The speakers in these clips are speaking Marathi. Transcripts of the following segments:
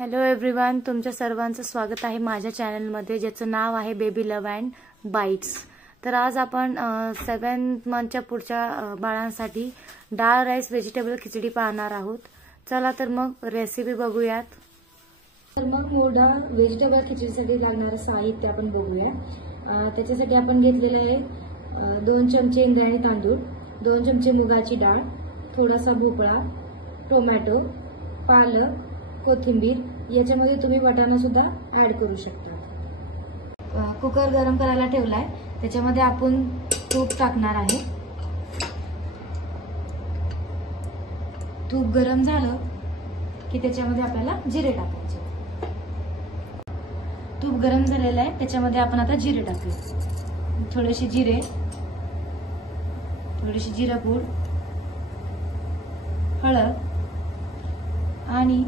हॅलो एव्हरीवन, तुमच्या सर्वांचं स्वागत आहे माझ्या चॅनलमध्ये ज्याचं नाव आहे बेबी लव्ह अँड बाईट्स। तर आज आपण 7 मंथच्या पुढच्या बाळांसाठी डाळ राईस व्हेजिटेबल खिचडी पाहणार आहोत। चला तर मग रेसिपी बघूयात। तर मग मूग डाळ व्हेजिटेबल खिचडीसाठी लागणारं साहित्य आपण बघूया। त्याच्यासाठी आपण घेतलेलं आहे 2 चमचे इंद्रायणी तांदूळ, 2 चमचे मुगाची डाळ, थोडासा भोपळा, टोमॅटो, पालक, कोथिंबीर। याच्यामध्ये तुम्ही वाटाणा सुद्धा ऍड करू शकता। कुकर गरम करायला ठेवलाय, त्याच्यामध्ये आपण तूप टाकणार आहे। तूप गरम झालं की त्याच्यामध्ये आपल्याला जिरे टाकायचे। तूप गरम झालेलं आहे, त्याच्यामध्ये आपण आता जिरे टाकूया। थोडेसे जिरे, थोडीशी जिरापूड, हळद आणि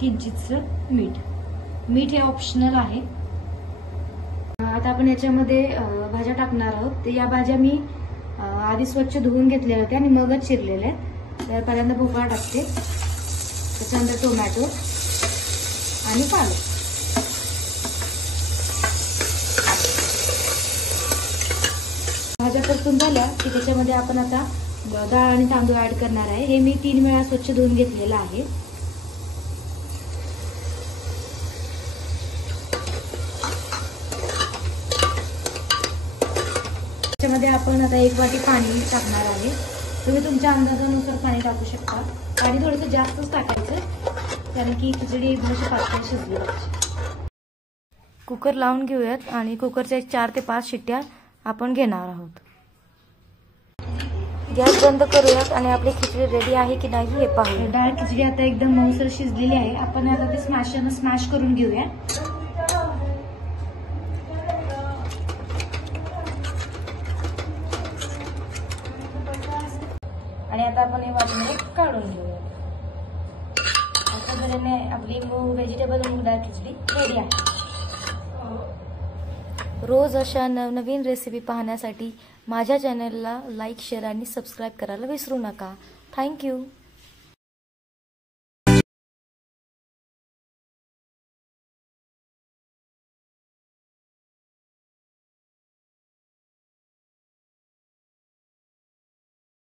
किंचितसं मीठ हे ऑप्शनल आहे। आता आपण याच्यामध्ये भाज्या टाकणार आहोत। तर या भाज्या मी आधी स्वच्छ धुवून घेतलेल्या होत्या आणि मगच चिरलेल्या आहेत। तर पहिल्यांदा भोपळा टाकते, त्याच्यानंतर टोमॅटो आणि पालक। भाज्या परतून झाल्या की त्याच्यामध्ये आपण आता डाळ आणि तांदूळ ऍड करणार आहे। हे मी 3 वेळा स्वच्छ धुवून घेतलेलं आहे। त्याच्यामध्ये आपण आता 1 वाटी पाणी टाकणार आहे। तुम्ही तुमच्या अंदाजानुसार पाणी टाकू शकता। पाणी थोडंसं जास्तच टाकायचं, कारण की खिचडी एकदम पातळ शिजली पाहिजे। कुकर लावून घेऊयात आणि कुकरच्या 4 ते 5 शिट्ट्या आपण घेणार आहोत। गॅस बंद करूयात आणि आपली खिचडी रेडी आहे की नाही हे पाहूया। डाळ खिचडी आता एकदम मऊसर शिजलेली आहे। आपण आता ते स्मॅशरने स्मॅश करून घेऊया। आणि आता आपण हे वाटणे काढून घेऊया। अशा तऱ्हेने आपली व्हेजिटेबल मूग डाळ खिचडी रेडी आहे। रोज अशा नवनवीन रेसिपी पाहण्यासाठी माझ्या चॅनलला लाईक, शेअर आणि सबस्क्राईब करायला विसरू नका। थँक्यू।